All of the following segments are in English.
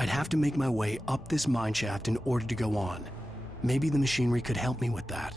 I'd have to make my way up this mine shaft in order to go on. Maybe the machinery could help me with that.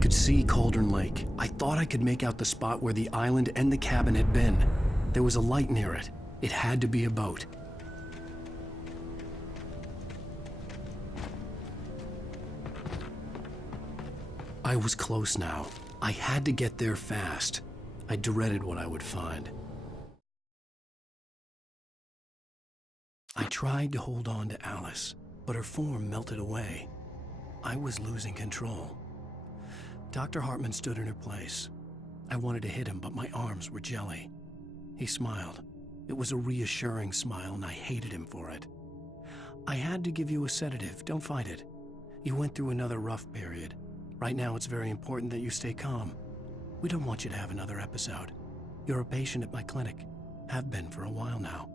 could see Cauldron Lake. I thought I could make out the spot where the island and the cabin had been. There was a light near it. It had to be a boat. I was close now. I had to get there fast. I dreaded what I would find. I tried to hold on to Alice, but her form melted away. I was losing control. Dr. Hartman stood in her place. I wanted to hit him, but my arms were jelly. He smiled. It was a reassuring smile, and I hated him for it. I had to give you a sedative. Don't fight it. You went through another rough period. Right now, it's very important that you stay calm. We don't want you to have another episode. You're a patient at my clinic. Have been for a while now.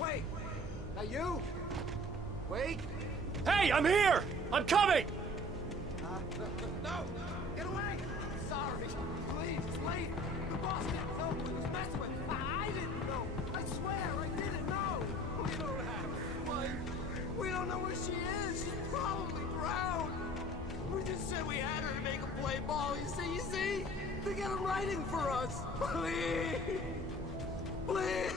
Wait! Now you? Wait! Hey, I'm here! I'm coming! No! Get away! Sorry. Please, it's late. The boss didn't know who he was messing with. I didn't know. I swear, I didn't know. We don't have her wife. We don't know where she is. She's probably drowned. We just said we had her to make a play ball. You see? They got him writing for us. Please! Please!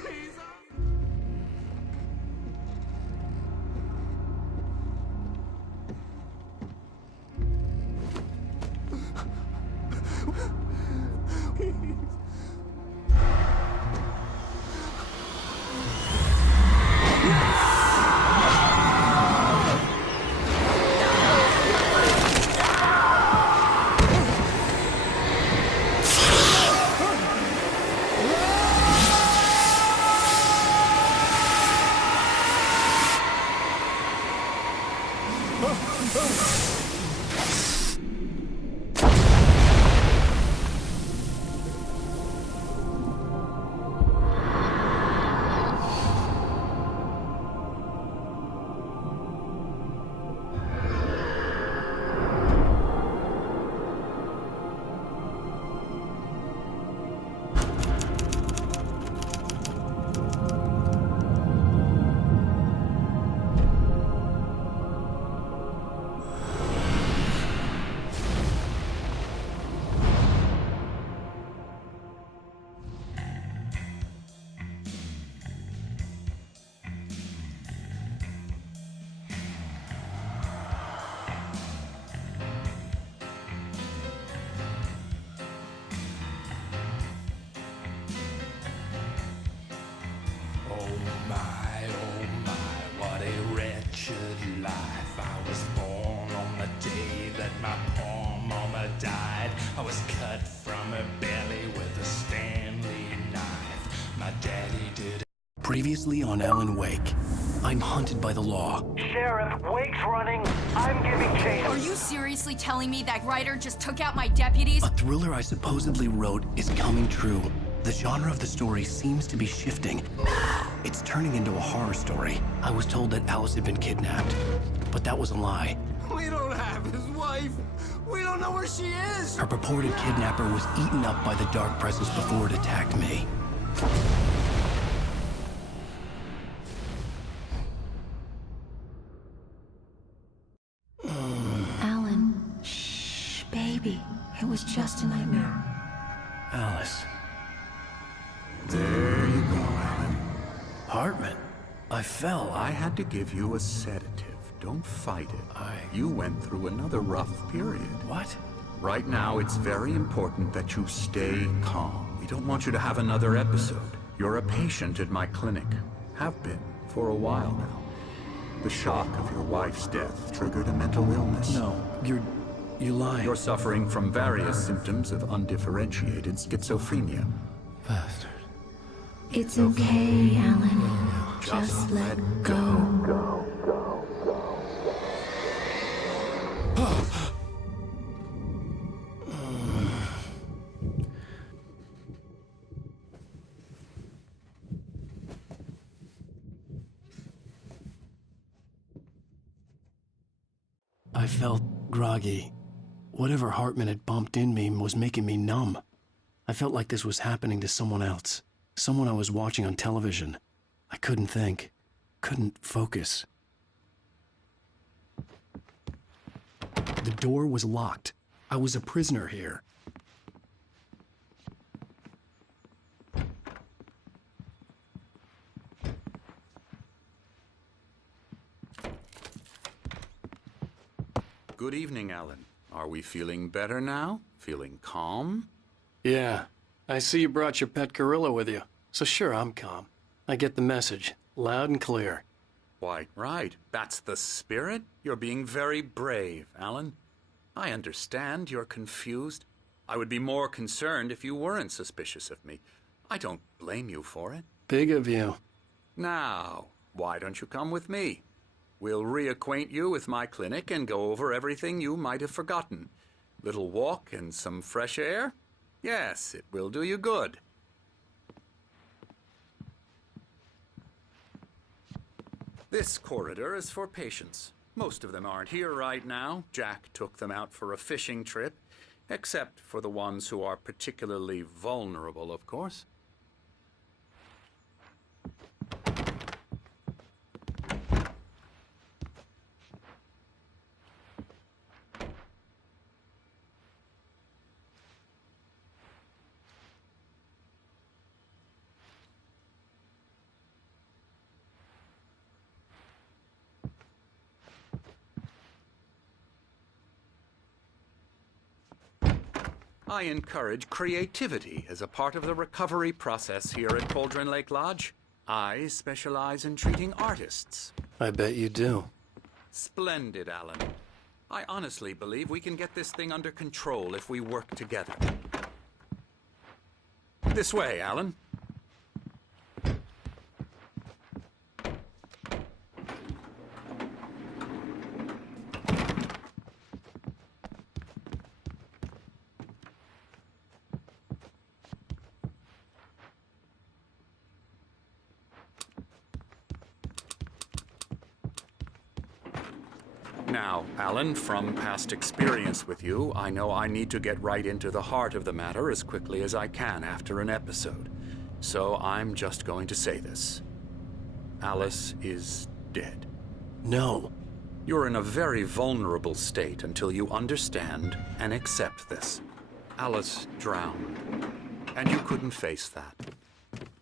Oh my, what a wretched life. I was born on the day that my poor mama died. I was cut from her belly with a Stanley knife. My daddy did. Previously on Alan Wake, I'm hunted by the law. Sheriff, Wake's running. I'm giving chase. Are you seriously telling me that Ryder just took out my deputies? A thriller I supposedly wrote is coming true. The genre of the story seems to be shifting. It's turning into a horror story. I was told that Alice had been kidnapped, but that was a lie. We don't have his wife. We don't know where she is. Her purported kidnapper was eaten up by the dark presence before it attacked me. Alan, shh, baby. It was just a nightmare. Alice. There you go, Alan. Hartman. I fell. I had to give you a sedative. Don't fight it. You went through another rough period. What? Right now, it's very important that you stay calm. We don't want you to have another episode. You're a patient at my clinic. Have been for a while now. The shock of your wife's death triggered a mental illness. No, you're lying. You're suffering from various symptoms of undifferentiated schizophrenia. Bastard. It's okay, Alan. Just let go. I felt groggy. Whatever Hartman had bumped in me was making me numb. I felt like this was happening to someone else. Someone I was watching on television. I couldn't think. Couldn't focus. The door was locked. I was a prisoner here. Good evening, Alan. Are we feeling better now? Feeling calm? Yeah. I see you brought your pet gorilla with you. So sure, I'm calm. I get the message. Loud and clear. Why, right. That's the spirit. You're being very brave, Alan. I understand you're confused. I would be more concerned if you weren't suspicious of me. I don't blame you for it. Big of you. Now, why don't you come with me? We'll reacquaint you with my clinic and go over everything you might have forgotten. Little walk and some fresh air? Yes, it will do you good. This corridor is for patients. Most of them aren't here right now. Jack took them out for a fishing trip, except for the ones who are particularly vulnerable, of course. I encourage creativity as a part of the recovery process here at Cauldron Lake Lodge. I specialize in treating artists. I bet you do. Splendid, Alan. I honestly believe we can get this thing under control if we work together. This way, Alan. Now, Alan, from past experience with you, I know I need to get right into the heart of the matter as quickly as I can after an episode. So I'm just going to say this. Alice is dead. No. You're in a very vulnerable state until you understand and accept this. Alice drowned, and you couldn't face that.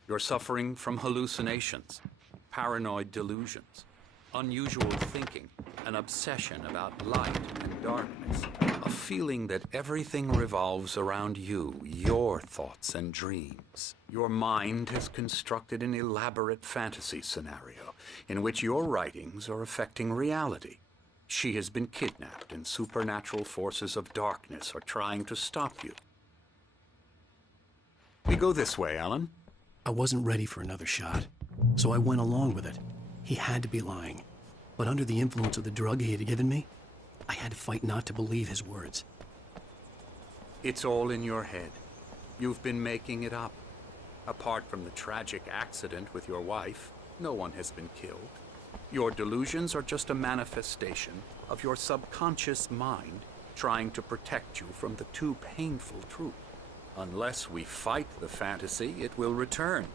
You're suffering from hallucinations, paranoid delusions, unusual thinking, an obsession about light and darkness, a feeling that everything revolves around you, your thoughts and dreams. Your mind has constructed an elaborate fantasy scenario in which your writings are affecting reality. She has been kidnapped and supernatural forces of darkness are trying to stop you. We go this way, Alan. I wasn't ready for another shot, so I went along with it. He had to be lying. But under the influence of the drug he had given me, I had to fight not to believe his words. It's all in your head. You've been making it up. Apart from the tragic accident with your wife, no one has been killed. Your delusions are just a manifestation of your subconscious mind trying to protect you from the too painful truth. Unless we fight the fantasy, it will return.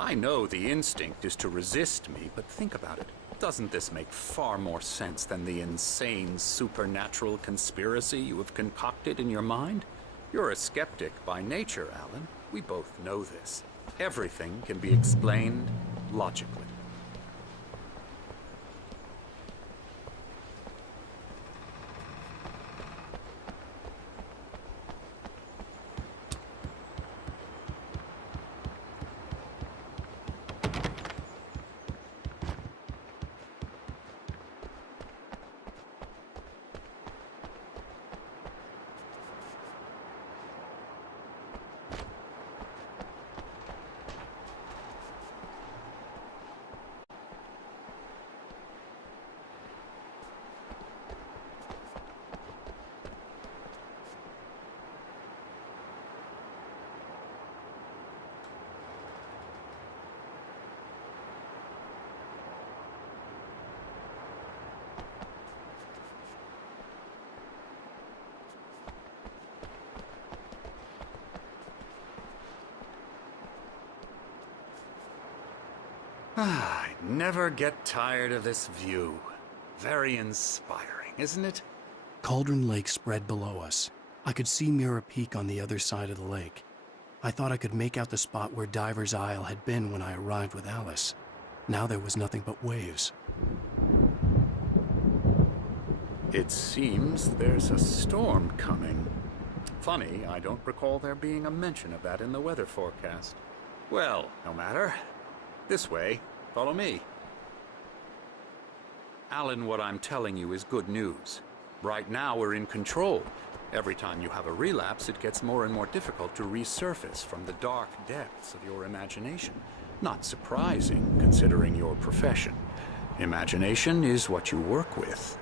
I know the instinct is to resist me, but think about it. Doesn't this make far more sense than the insane supernatural conspiracy you have concocted in your mind? You're a skeptic by nature, Alan. We both know this. Everything can be explained logically. I never get tired of this view. Very inspiring, isn't it? Cauldron Lake spread below us. I could see Mirror Peak on the other side of the lake. I thought I could make out the spot where Diver's Isle had been when I arrived with Alice. Now there was nothing but waves. It seems there's a storm coming. Funny, I don't recall there being a mention of that in the weather forecast. Well, no matter. This way. Follow me. Alan, what I'm telling you is good news. Right now we're in control. Every time you have a relapse, it gets more and more difficult to resurface from the dark depths of your imagination. Not surprising, considering your profession. Imagination is what you work with.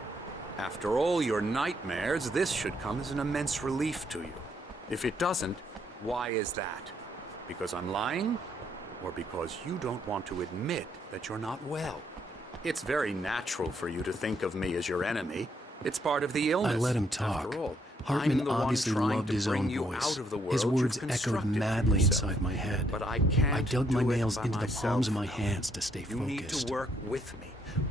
After all your nightmares, this should come as an immense relief to you. If it doesn't, why is that? Because I'm lying? Or because you don't want to admit that you're not well? It's very natural for you to think of me as your enemy. It's part of the illness. I let him talk. After all, Hartman I'm the one obviously trying loved to his bring own you voice. out of the His world words you've echoed constructed for madly yourself. inside my head. But I can't I dug my do it nails by into the myself. palms of my hands to stay You need focused. to work with me.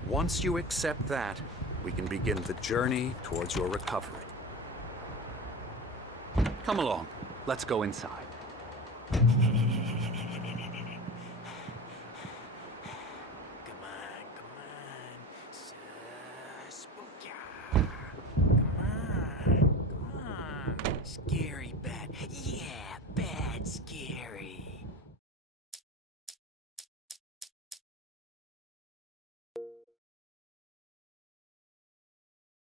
Once you accept that, we can begin the journey towards your recovery. Come along. Let's go inside.